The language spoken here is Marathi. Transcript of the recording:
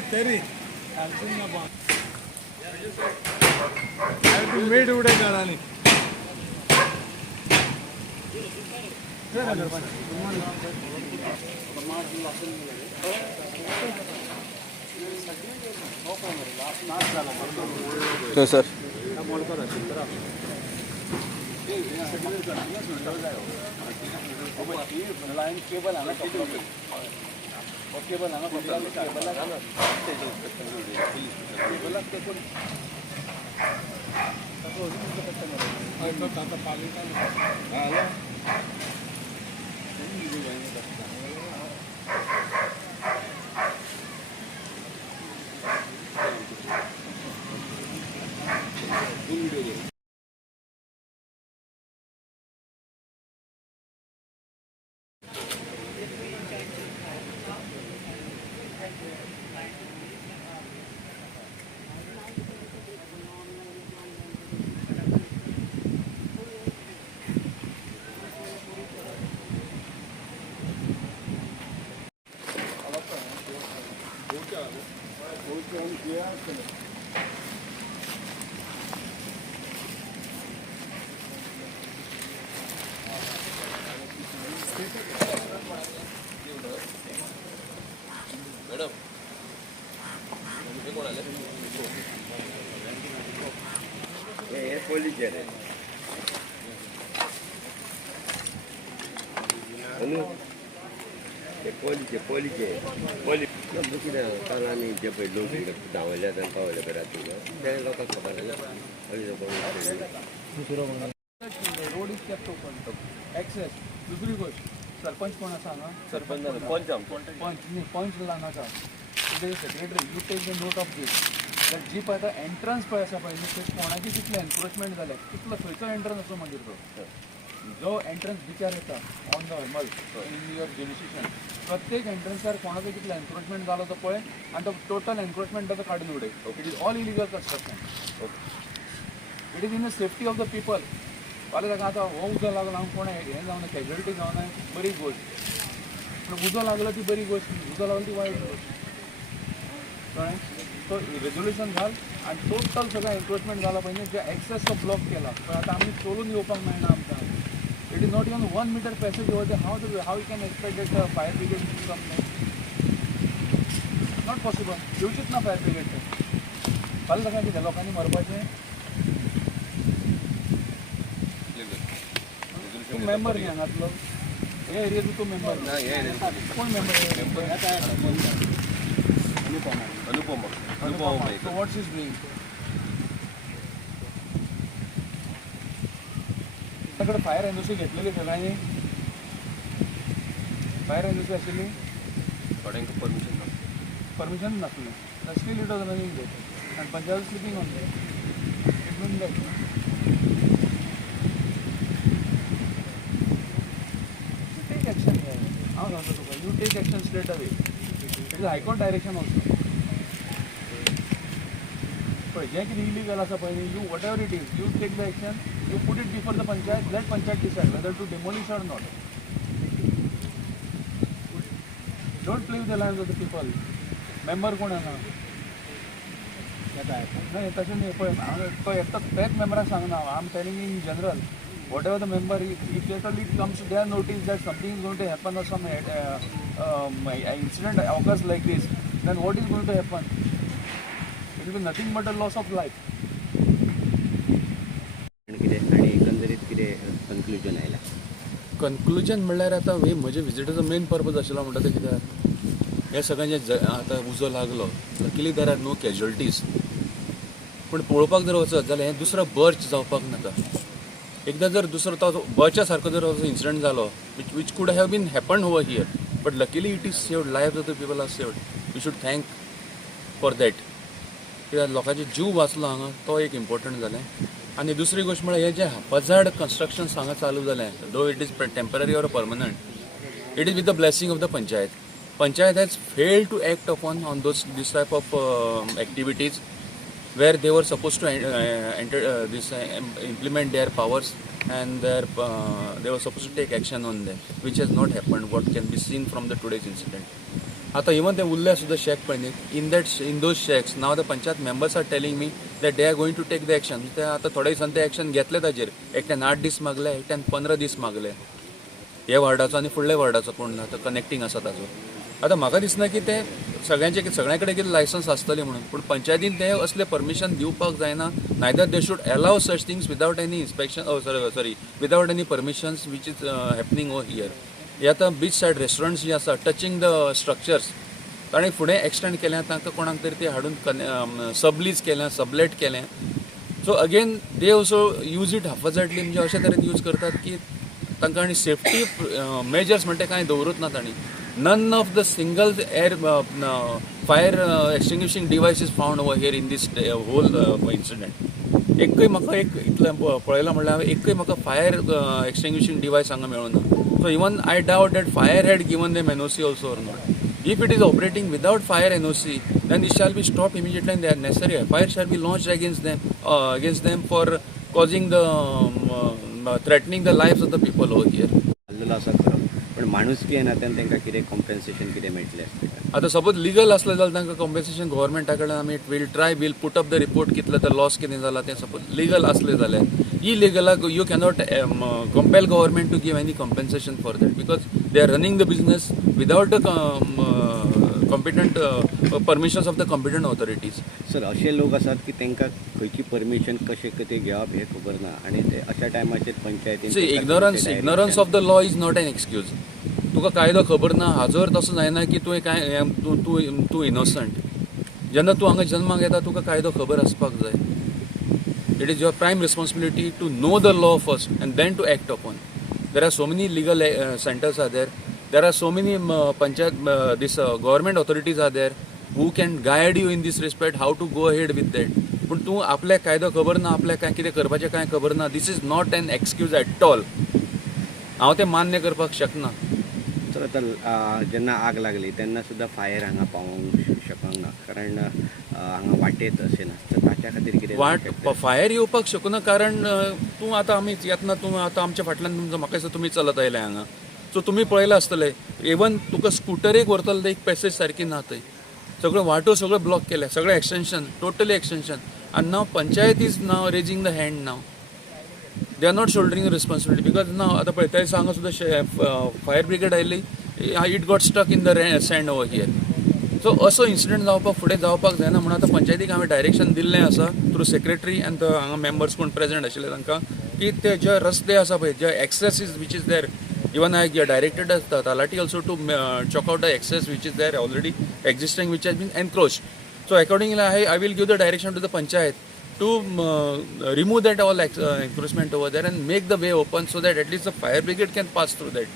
तेरी मेड उड़े गाड़ी तो सर केबल है ना केबल पोली कितें कालांनी जे पळय लोक धांवल्यात आनी पावले पळय रातीन ते लोकांक खबर ना road is kept open access दुसरी गोष्ट सरपंच कोण आसा हांगा सरपंच पंच नाका secretary you take the note of this that जी पळय आतां एंट्रन्स पळय आसा पळय न्ही थंय कोणाची कितले एनक्रोचमेंट जाले कितलो खंयचो एंट्रन्स असो मागीर तो जो एंट्रन्स बिचार येता ऑन द हर्मल इन युअर ज्युरिस्डिक्शन प्रत्येक एंट्रन्सार कोणाचो कितलो एनक्रोचमेंट जालो तो पळय आनी तो टोटल एनक्रोचमेंट तो काडून उडय it is all illegal construction it is in the safety of the people फाल्यां ताका आतां हो उजो लागलो हांव कोण हें जावना कॅज्युअलिटी जावना बरी गोश्ट पूण उजो लागलो ती बरी गोश्ट उजो लागलो ती वायट गोश्ट कळ्ळें सो रेजोल्युशन घाल आनी टोटल सगळें एनक्रोचमेंट जाला पळय न्ही जे एक्सेस तो ब्लॉक केला पण आतां आमी चलून येवपाक मेळना आमकां it is not even 1 metre passage over the how you can expect that fire brigade come not possible येवचीच ना फायर ब्रिगेड ते फाल्यां ताका कितें लोकांनी मरपाचें तूं मेंबर न्ही हांगातलो हे एरियेचो तूं मेंबर कोण member Anupama so what's is doing ताकडे फायर एनओसी घेतलेली सगळ्यांनी फायर एनओसी आशिल्ली थोड्यांक परमिशन नासलें still it was running date आनी panchayat sleeping on date it mean that take action हांव सांगता तुका you take action straight away it is high court direction also पळय जें कितें इलिगल आसा पळय न्ही you whatever it is you take the action you put it before the panchayat, let panchayat decide whether to demolish or not. Don't play with the lives of the people. Member कोण आहे ना नाही तसं नाही पण तो एकटा तेच मेंबराक सांगना I am telling in general whatever the member if it comes to their notice that something is going to happen or some incident occurs like this, then what is going to happen? It will be nothing but a loss of life. Conclusion आयला कन्क्लुजन म्हणल्यार आतां म्हजे विजिटाचो मेन पर्पज आशिल्लो म्हणटा ते कित्याक हे सगळें जे आतां उजो लागलो luckily there are no casualties पूण पळोवपाक जर वचत जाल्यार हें दुसरो बर्च जावपाक नाका एकदां जर दुसरो तो बर्चा सारको जर इन्सिडंट जालो which could have been happened over here but luckily it is saved life of the people are saved we should thank for that कित्याक लोकांचो जीव वाचलो हांगा तो एक इम्पॉर्टंट जालें आनी दुसरी गोष्ट म्हळ्यार हे जे हजार्ड कन्स्ट्रक्शन हांगा चालू जालें though it is temporary or permanent it is with the blessing of the panchayat has failed to act upon on this type of activities where they were supposed to implement their powers and they were supposed to take action on them, which has not happened, what can be seen from the today's incident. आता इवन ते उरल्या सुद्धा शेक पळय न्ही in those checks now the panchayat members are telling me that they are going to take the action ते आतां थोड्या दिसांनी ते एक्शन घेतले ताजेर एकट्यान 8 दीस मागले एकट्यान 15 दीस मागले हे वार्डाचो आनी फुडल्या वार्डाचो कोण आतां कनेक्टींग आसा ताजो आतां म्हाका दिसना की ते सगळ्या कडेन कितें लायसन्स आसतली म्हणून पूण पंचायतीन ते असले परमिशन दिवपाक जायना neither they should allow such things without any inspection sorry without any permissions which is happening over here हे आतां बीच सायड रेस्टॉरंट्स जी आसा टचिंग द स्ट्रक्चर्स ताणें फुडें एक्सटेंड केलें तांकां कोणाक तरी ते हाडून सबलीज केलें सबलेट केलें so again they also use it haphazardly म्हणजे अशे तरेन यूज करतात की तांकां आनी सेफ्टी मेजर्स म्हणटा कांय दवरूच ना तांणी none of the single air fire extinguishing device is found over here in this whole incident एकूय म्हाका एक इतलें पळयलां म्हणल्यार एकूय म्हाका फायर एक्सटिंग्विशिंग डिवायस हांगा मेळूना so even I doubt that fire had given them NOC also or not if it is operating without fire NOC then it shall be stop immediately and they are necessary fire shall be launched against them for causing the threatening the lifes of the people over here जाल्लो आसा खरो पण माणुसकी हे नात्यान तांकां कितें कॉम्पेन्सेशन कितें मेळटलें आसता आतां सपोज लिगल असलें जाल्यार तांकां कॉम्पेन्सेशन गव्हर्मेंटा कडल्यान आमी will put up the report कितले तर लॉस कितें जाला तें सपोज लिगल असलें जाल्यार इलिगलाक you cannot compel government to give any compensation for that because they are running the business without the competent permissions of the competent authorities sir असे लोक आसात की तांकां खंयची परमिशन कशें कितें घेवप हें खबर ना आनी ते अशा टायमाचेर पंचायतीन ignorance of the law is not an excuse तुका कायदो खबर ना हाजर तसो जायना की तुवें काय तूं इनोसंट जेन्ना तूं हांगा जल्माक येता तुका कायदो खबर आसपाक जाय it is your prime responsibility to know the law first and then to act upon there are so many legal centres are there are so many panchayat this government authorities are there who can guide you in this respect how to go ahead with that पूण तूं आपल्याक कायदो खबर ना आपल्याक काय कितें करपाचें कांय खबर ना this is not an excuse at all हांव तें मान्य करपाक शकना सर आतां जेन्ना आग लागली तेन्ना सुद्दां फायर हांगा पावोंक शकूंक ना कारण हांगा वाटेत अशें नासता ताच्या खातीर कितें फायर येवपाक शकना कारण तूं आतां आमी येतना तूं आतां आमच्या फाटल्यान तुमचो म्हाका दिसता तुमी चलत आयले हांगा सो तुमी पळयलां आसतलें इवन तुका स्कुटरेक व्हरतलो एक पॅसेज सारकी ना थंय सगळ्यो वाटो सगळ्यो ब्लॉक केल्या सगळें एक्सटेंशन टोटली एक्सटेंशन आनी now panchayat is now raising the hand now they are not shouldering responsibility because now आतां पळय त्या दिसा हांगा सुद्दां फायर ब्रिगेड आयली it got stuck in the sand over here so असो इन्सिडंट जावपाक फुडें जावपाक जायना म्हणून आतां पंचायतीक हांवें डायरेक्शन दिल्लें आसा थ्रू सेक्रेटरी आनी हांगा मेंबर्स कोण प्रेजेंट आशिल्ले तांकां की ते जे रस्ते आसा पळय जे accesses which is there even I directed the Talati also to chalk out the excess which is there already existing which has been encroached. So accordingly I will give the direction to the panchayat to remove that all encroachment over there and make the way open so that at least the fire brigade can pass through that.